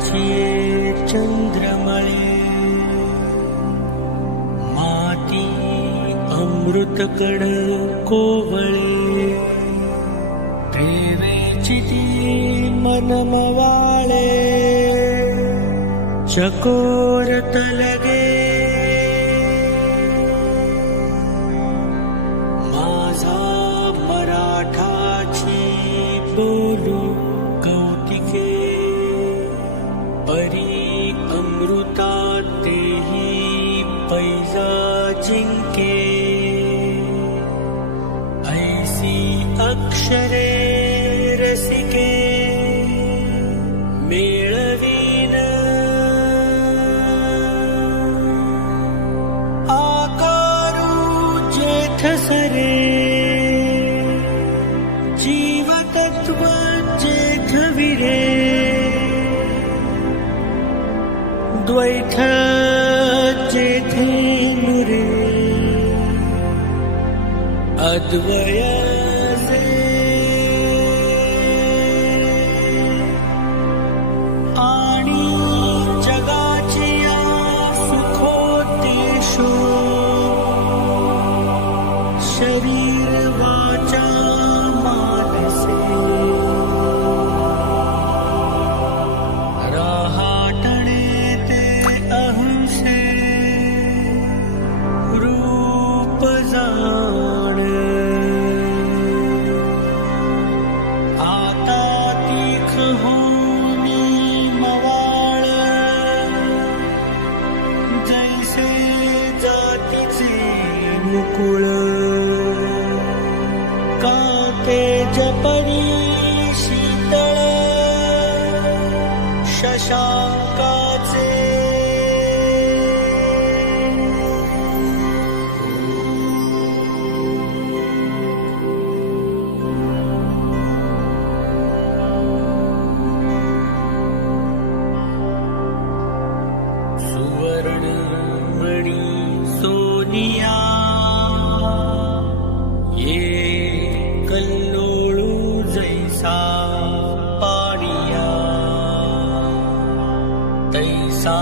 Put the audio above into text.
नाचिये चंद्रमळे माती अमृतकण कोवळे ठेवेची ती मनमवाळे चकोर तलगे माझा मराठाची बोलू कौतिके परी अमृतात तेही पैजा जिंके ऐसी अक्षरे रसिके मेळवीन आकारू जेठ सरे जीवतत्व जेठ विरे द्वैथ जेथे मुरे अद्वय आणि जगाची सुखोतेषु शरीर वाचा मानसे रहाटणे ते अहंसे रूप जाण आता तीख होनी मवाळ जैसे जातीचे मुकुळ काते जपरी शीतळ शशांकाचे सुवर्ण मणी सोनिया ये कल्लोळू जैसा पाडिया तैसा